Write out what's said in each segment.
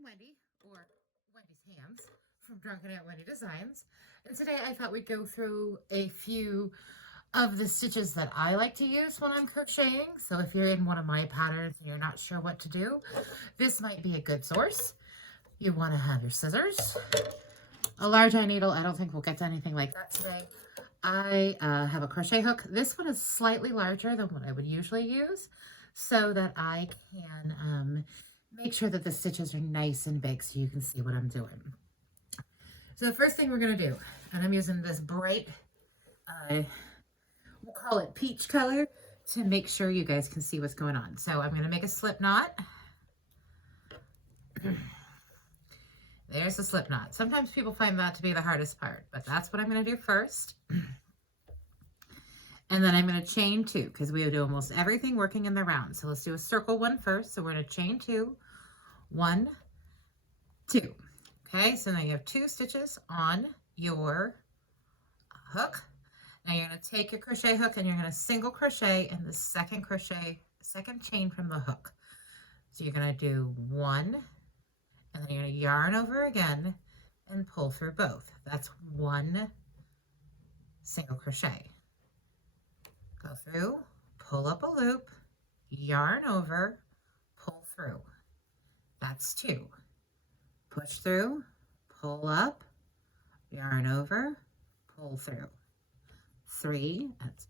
I'm Wendy, or Wendy's Hands, from Drunken Aunt Wendy Designs, and today I thought we'd go through a few of the stitches that I like to use when I'm crocheting. So if you're in one of my patterns and you're not sure what to do, this might be a good source. You want to have your scissors, a large eye needle. I don't think we'll get to anything like that today. I have a crochet hook. This one is slightly larger than what I would usually use so that I can make sure that the stitches are nice and big so you can see what I'm doing. So the first thing we're going to do, and I'm using this bright, we'll call it peach color, to make sure you guys can see what's going on. So I'm going to make a slip knot. There's the slip knot. Sometimes people find that to be the hardest part, but that's what I'm going to do first. And then I'm going to chain two because we do almost everything working in the round. So let's do a circle one first. So we're going to chain two, 1, 2. Okay, so now you have 2 stitches on your hook. Now you're going to take your crochet hook and you're going to single crochet in the second chain from the hook. So you're going to do 1, and then you're going to yarn over again and pull through both. That's 1 single crochet. Go through, pull up a loop, yarn over, pull through. That's 2. Push through, pull up, yarn over, pull through. 3, that's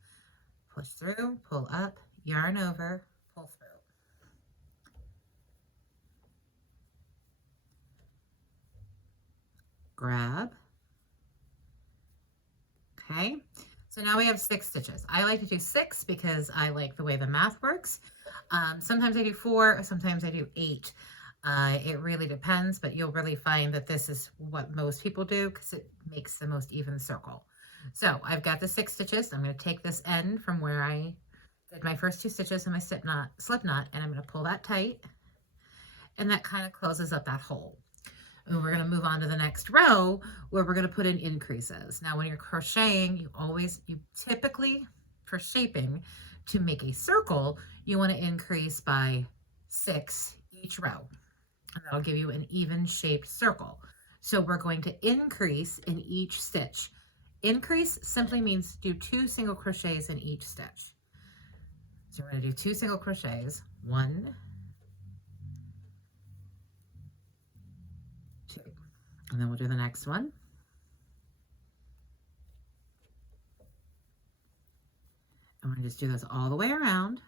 push through, pull up, yarn over, pull through. Grab. Okay. So now we have 6 stitches. I like to do 6 because I like the way the math works. Sometimes I do 4, sometimes I do 8. It really depends, but you'll really find that this is what most people do because it makes the most even circle. So I've got the 6 stitches. I'm going to take this end from where I did my first 2 stitches in my slip knot, and I'm going to pull that tight, and that kind of closes up that hole. And we're going to move on to the next row where we're going to put in increases. Now, when you're crocheting, you typically, for shaping, to make a circle, you want to increase by 6 each row. And that'll give you an even shaped circle. So we're going to increase in each stitch. Increase simply means do 2 single crochets in each stitch. So we're going to do 2 single crochets. 1, 2. And then we'll do the next one. And we're going to just do this all the way around.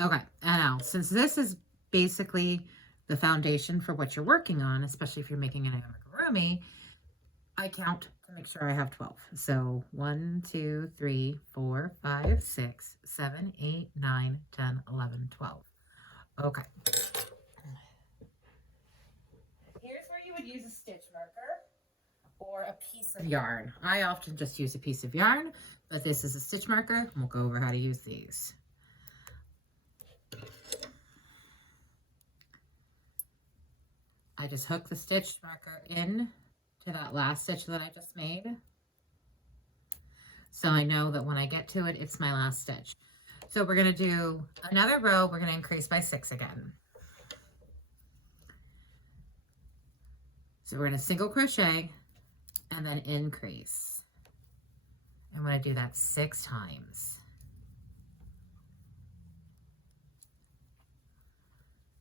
Okay, and now, since this is basically the foundation for what you're working on, especially if you're making an amigurumi, I count to make sure I have 12. So 1, 2, 3, 4, 5, 6, 7, 8, 9, 10, 11, 12. Okay. Here's where you would use a stitch marker or a piece of yarn. I often just use a piece of yarn, but this is a stitch marker, and we'll go over how to use these. I just hook the stitch marker in to that last stitch that I just made. So I know that when I get to it, it's my last stitch. So we're going to do another row. We're going to increase by 6 again. So we're going to single crochet and then increase. I'm going to do that 6 times.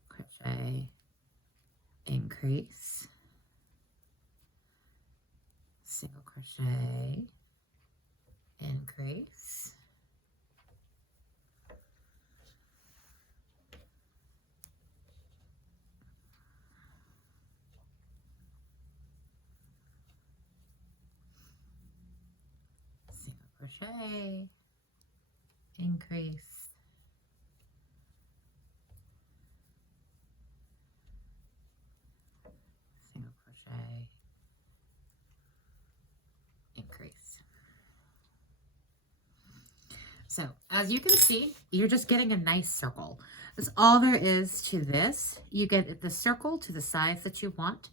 Crochet, increase, single crochet, increase, single crochet, increase, single crochet, increase. So as you can see, you're just getting a nice circle. That's all there is to this. You get the circle to the size that you want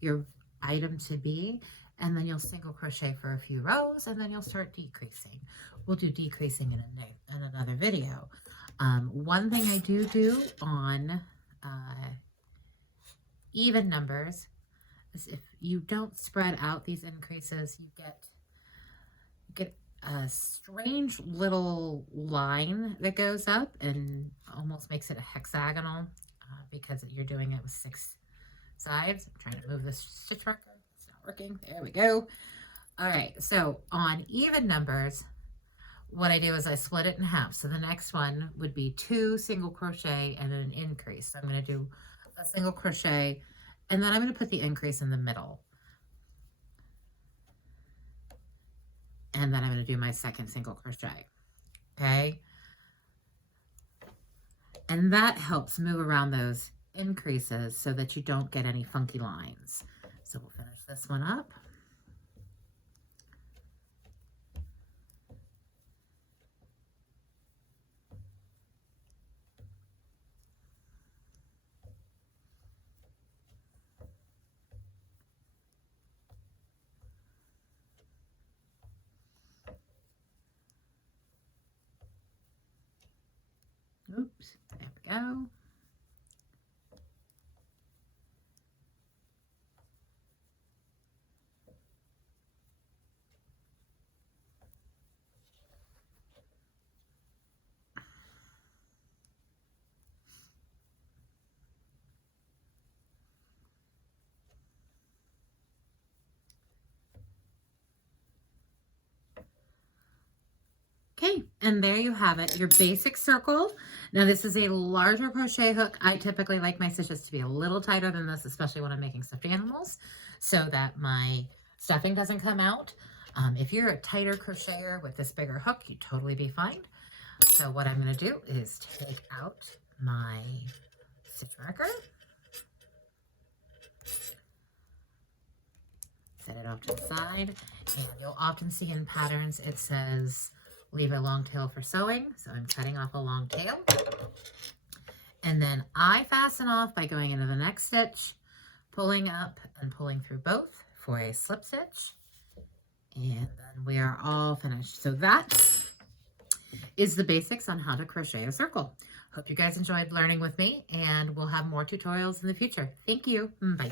your item to be, and then you'll single crochet for a few rows, and then you'll start decreasing. We'll do decreasing in another video. One thing I do on even numbers is if you don't spread out these increases, you get a strange little line that goes up and almost makes it a hexagonal because you're doing it with 6 sides. I'm trying to move this stitch marker. It's not working. There we go. All right, so on even numbers, what I do is I split it in half. So the next one would be 2 single crochet and then an increase. So I'm going to do a single crochet, and then I'm going to put the increase in the middle. And then I'm going to do my second single crochet. Okay. And that helps move around those increases so that you don't get any funky lines. So we'll finish this one up. Oops, there we go. Okay, and there you have it, your basic circle. Now this is a larger crochet hook. I typically like my stitches to be a little tighter than this, especially when I'm making stuffed animals, so that my stuffing doesn't come out. If you're a tighter crocheter with this bigger hook, you'd totally be fine. So what I'm going to do is take out my stitch marker, set it off to the side, and you'll often see in patterns it says leave a long tail for sewing. So I'm cutting off a long tail. And then I fasten off by going into the next stitch, pulling up and pulling through both for a slip stitch. And then we are all finished. So that is the basics on how to crochet a circle. Hope you guys enjoyed learning with me, and we'll have more tutorials in the future. Thank you. Bye.